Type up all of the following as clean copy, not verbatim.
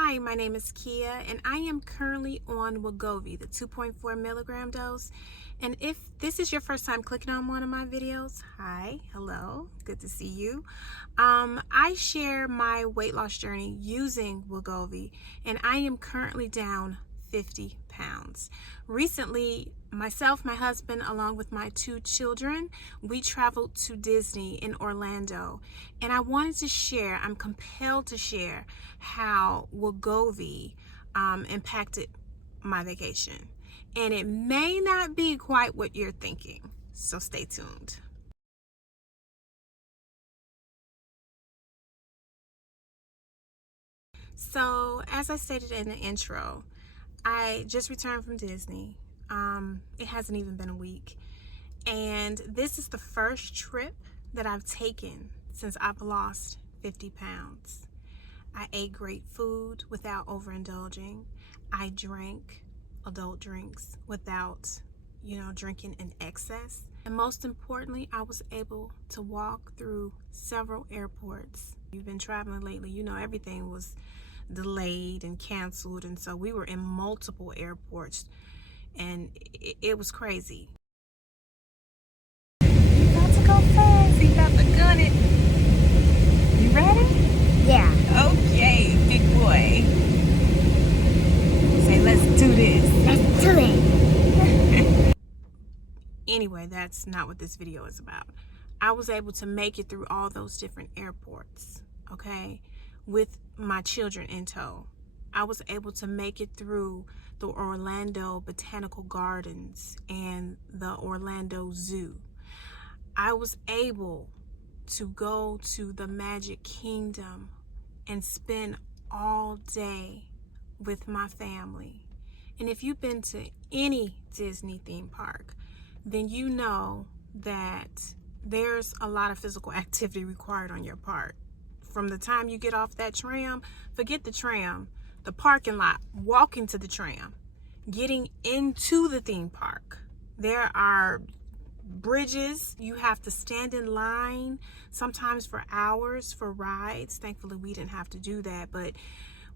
Hi, my name is Kia, and I am currently on Wegovy, the 2.4 milligram dose. And if this is your first time clicking on one of my videos, hi, hello, good to see you. I share my weight loss journey using Wegovy, and I am currently down 50 pounds. Recently, myself, my husband, along with my 2 children, we traveled to Disney in Orlando, and I wanted to share, I'm compelled to share how Wegovy impacted my vacation. And it may not be quite what you're thinking, so stay tuned. So, as I stated in the intro, I just returned from Disney. It hasn't even been a week. And this is the first trip that I've taken since I've lost 50 pounds. I ate great food without overindulging. I drank adult drinks without, drinking in excess. And most importantly, I was able to walk through several airports. You've been traveling lately, everything was delayed and canceled, and so we were in multiple airports, and it was crazy. You got to go fast. You got to gun it. You ready? Yeah. Okay, big boy. Say, let's do this. Let's do it. Anyway, that's not what this video is about. I was able to make it through all those different airports, okay, with my children in tow. I was able to make it through the Orlando Botanical Gardens and the Orlando Zoo. I was able to go to the Magic Kingdom and spend all day with my family. And if you've been to any Disney theme park, then you know that there's a lot of physical activity required on your part. From the time you get off that tram, forget the tram, the parking lot, walking to the tram, getting into the theme park. There are bridges. You have to stand in line, sometimes for hours for rides. Thankfully, we didn't have to do that, but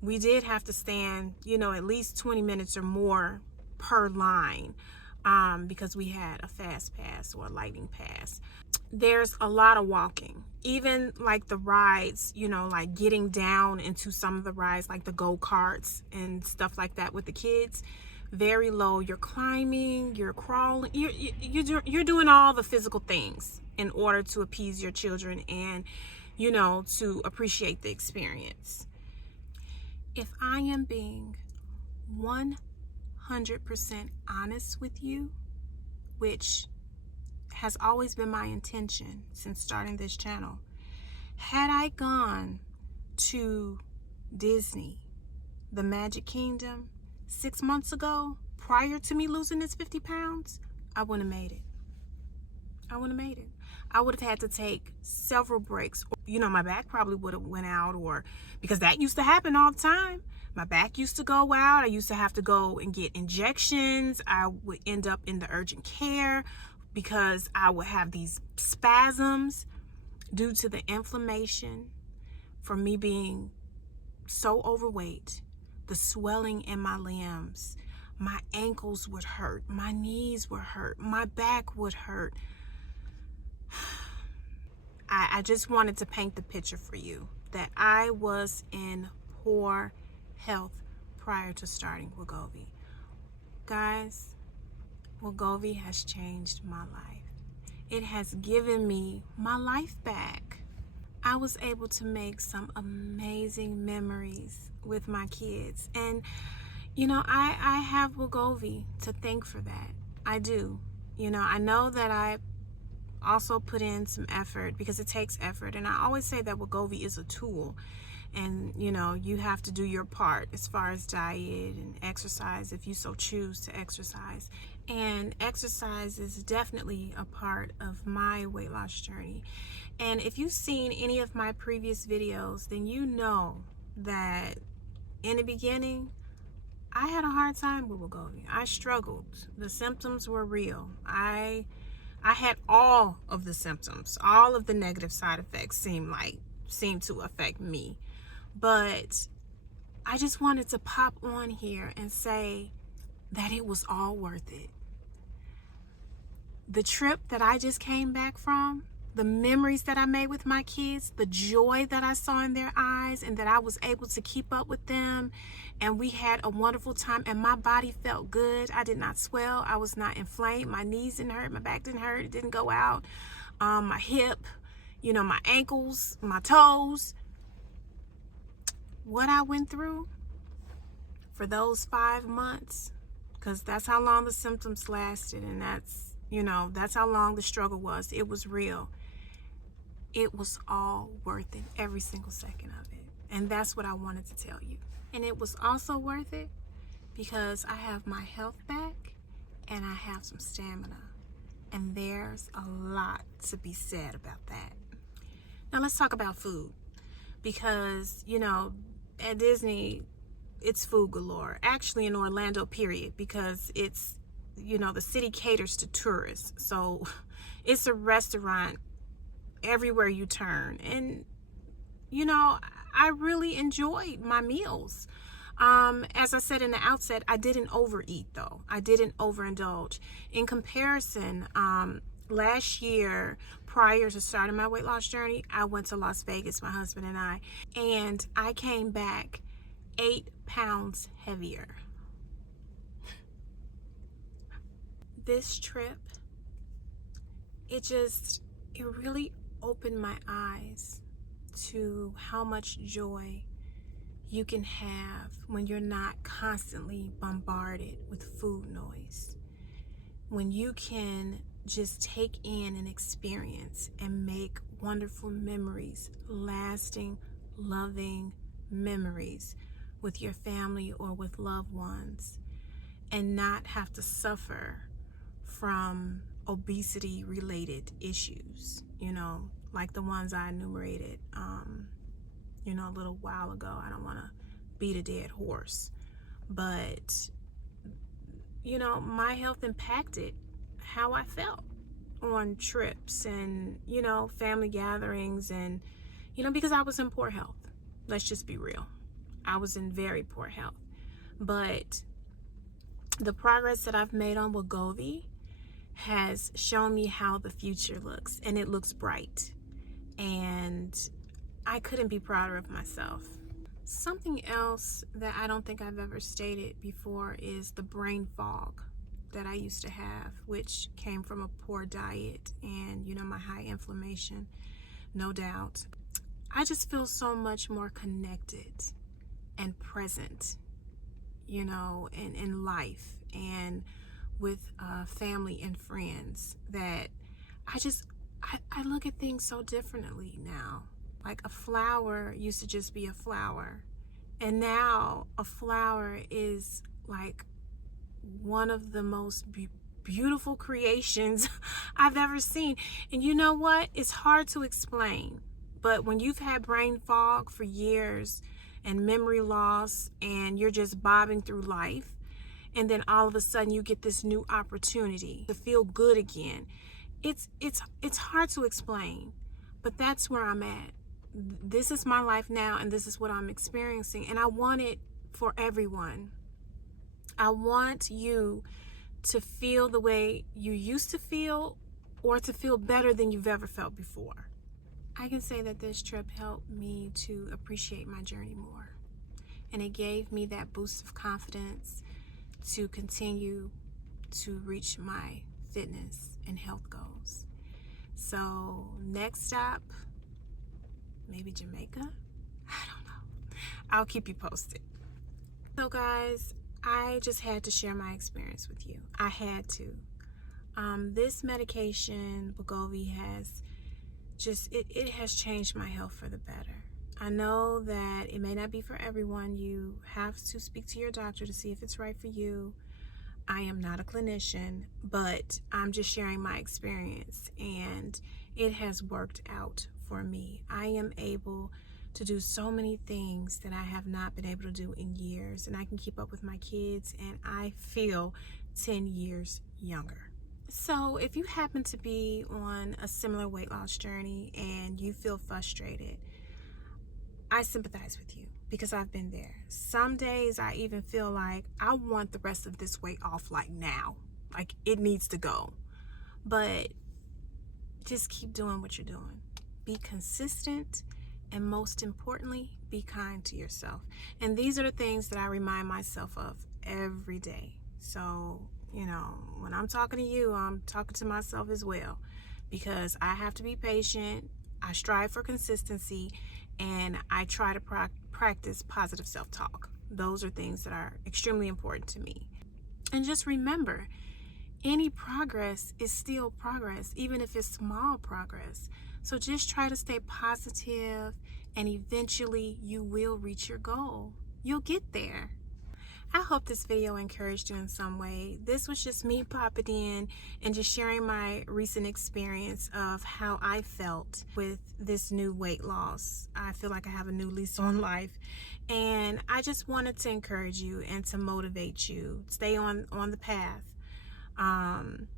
we did have to stand, at least 20 minutes or more per line, because we had a fast pass or a lightning pass. There's a lot of walking, even like the rides, like getting down into some of the rides, like the go-karts and stuff like that with the kids. Very low. You're climbing, you're crawling, you're doing all the physical things in order to appease your children and, to appreciate the experience. If I am being 100% honest with you, which has always been my intention since starting this channel, had I gone to Disney, the Magic Kingdom, 6 months ago, prior to me losing this 50 pounds, I wouldn't have made it. I wouldn't have made it. I would have had to take several breaks. My back probably would have went out, or because that used to happen all the time. My back used to go out. I used to have to go and get injections. I would end up in the urgent care because I would have these spasms due to the inflammation from me being so overweight, the swelling in my limbs. My ankles would hurt, my knees would hurt, my back would hurt. I just wanted to paint the picture for you that I was in poor health prior to starting Wegovy. Guys, Wegovy has changed my life. It has given me my life back. I was able to make some amazing memories with my kids. And, I have Wegovy to thank for that. I do. I know that I also put in some effort because it takes effort. And I always say that Wegovy is a tool. And, you have to do your part as far as diet and exercise if you so choose to exercise. And exercise is definitely a part of my weight loss journey. And if you've seen any of my previous videos, then you know that in the beginning, I had a hard time with Wegovy. I struggled. The symptoms were real. I had all of the symptoms. All of the negative side effects seemed to affect me. But I just wanted to pop on here and say that it was all worth it. The trip that I just came back from, the memories that I made with my kids, the joy that I saw in their eyes, and that I was able to keep up with them, and we had a wonderful time, and my body felt good. I did not swell. I was not inflamed. My knees didn't hurt. My back didn't hurt. It didn't go out. My hip, my ankles, my toes. What I went through for those 5 months, because that's how long the symptoms lasted, and that's how long the struggle was. It was real. It was all worth it, every single second of it. And that's what I wanted to tell you. And it was also worth it because I have my health back and I have some stamina. And there's a lot to be said about that. Now let's talk about food. Because, at Disney, it's food galore. Actually in Orlando, period, because it's, the city caters to tourists. So it's a restaurant everywhere you turn. And, I really enjoyed my meals. As I said in the outset, I didn't overeat though. I didn't overindulge. In comparison, last year, prior to starting my weight loss journey, I went to Las Vegas, my husband and I came back 8 pounds heavier. This trip, it really opened my eyes to how much joy you can have when you're not constantly bombarded with food noise. When you can just take in an experience and make wonderful memories, lasting, loving memories with your family or with loved ones, and not have to suffer from obesity related issues, like the ones I enumerated, a little while ago. I don't want to beat a dead horse, but, my health impacted how I felt on trips and, family gatherings and, because I was in poor health. Let's just be real. I was in very poor health, but the progress that I've made on Wegovy has shown me how the future looks, and it looks bright, and I couldn't be prouder of myself. Something else that I don't think I've ever stated before is the brain fog that I used to have, which came from a poor diet and, my high inflammation, no doubt. I just feel so much more connected and present, in life and with family and friends, that I look at things so differently now. Like a flower used to just be a flower, and now a flower is like one of the most beautiful creations I've ever seen. And you know what? It's hard to explain, but when you've had brain fog for years and memory loss, and you're just bobbing through life, and then all of a sudden you get this new opportunity to feel good again. It's hard to explain, but that's where I'm at. This is my life now, and this is what I'm experiencing, and I want it for everyone. I want you to feel the way you used to feel, or to feel better than you've ever felt before. I can say that this trip helped me to appreciate my journey more, and it gave me that boost of confidence to continue to reach my fitness and health goals. So next stop, maybe Jamaica? I don't know. I'll keep you posted. So guys, I just had to share my experience with you. I had to. This medication, Wegovy, has it has changed my health for the better. I know that it may not be for everyone. You have to speak to your doctor to see if it's right for you. I am not a clinician, but I'm just sharing my experience, and it has worked out for me. I am able to do so many things that I have not been able to do in years, and I can keep up with my kids, and I feel 10 years younger. So if you happen to be on a similar weight loss journey and you feel frustrated, I sympathize with you, because I've been there. Some days I even feel like I want the rest of this weight off like now. Like it needs to go. But just keep doing what you're doing. Be consistent, and most importantly, be kind to yourself. And these are the things that I remind myself of every day. So, you know, when I'm talking to you, I'm talking to myself as well, because I have to be patient. I strive for consistency, and I try to practice positive self-talk. Those are things that are extremely important to me. And just remember, any progress is still progress, even if it's small progress. So just try to stay positive, and eventually you will reach your goal. You'll get there. I hope this video encouraged you in some way. This was just me popping in and just sharing my recent experience of how I felt with this new weight loss. I feel like I have a new lease on life, and I just wanted to encourage you and to motivate you. Stay on the path, and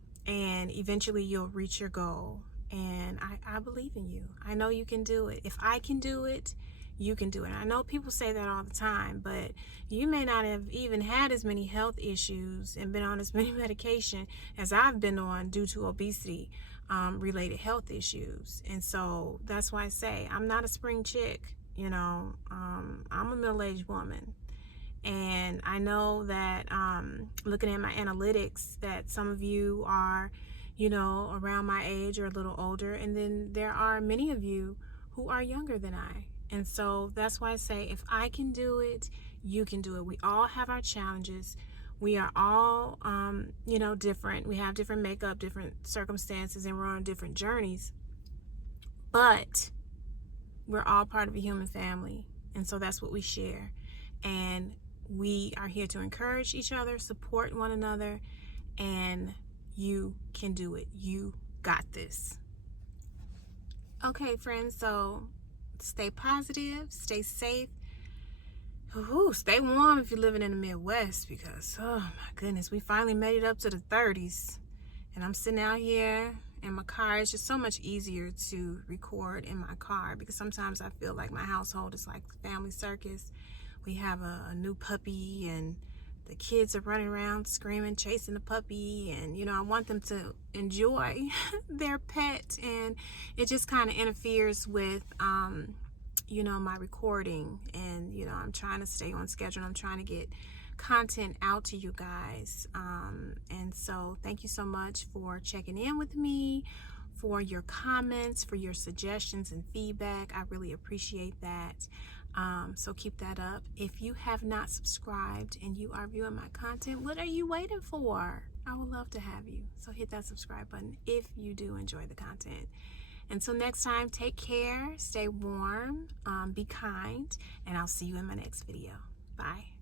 eventually you'll reach your goal. And I believe in you. I know you can do it. If I can do it, you can do it. I know people say that all the time, but you may not have even had as many health issues and been on as many medication as I've been on due to obesity related health issues. And so that's why I say I'm not a spring chick. You know, I'm a middle-aged woman. And I know that looking at my analytics that some of you are, you know, around my age or a little older. And then there are many of you who are younger than I. And so that's why I say, if I can do it, you can do it. We all have our challenges. We are all, you know, different. We have different makeup, different circumstances, and we're on different journeys. But we're all part of a human family. And so that's what we share. And we are here to encourage each other, support one another, and you can do it. You got this. Okay, friends, so stay positive, stay safe. Ooh, stay warm if you're living in the Midwest, because, oh my goodness, we finally made it up to the 30s. And I'm sitting out here in my car. It's just so much easier to record in my car, because sometimes I feel like my household is like family circus. We have a new puppy, and the kids are running around screaming, chasing the puppy, and you know, I want them to enjoy their pet, and it just kind of interferes with you know, my recording. And you know, I'm trying to stay on schedule. I'm trying to get content out to you guys, and so thank you so much for checking in with me, for your comments, for your suggestions and feedback. I really appreciate that. So keep that up. If you have not subscribed and you are viewing my content, what are you waiting for? I would love to have you. So hit that subscribe button if you do enjoy the content. Until next time, take care, stay warm, be kind, and I'll see you in my next video. Bye.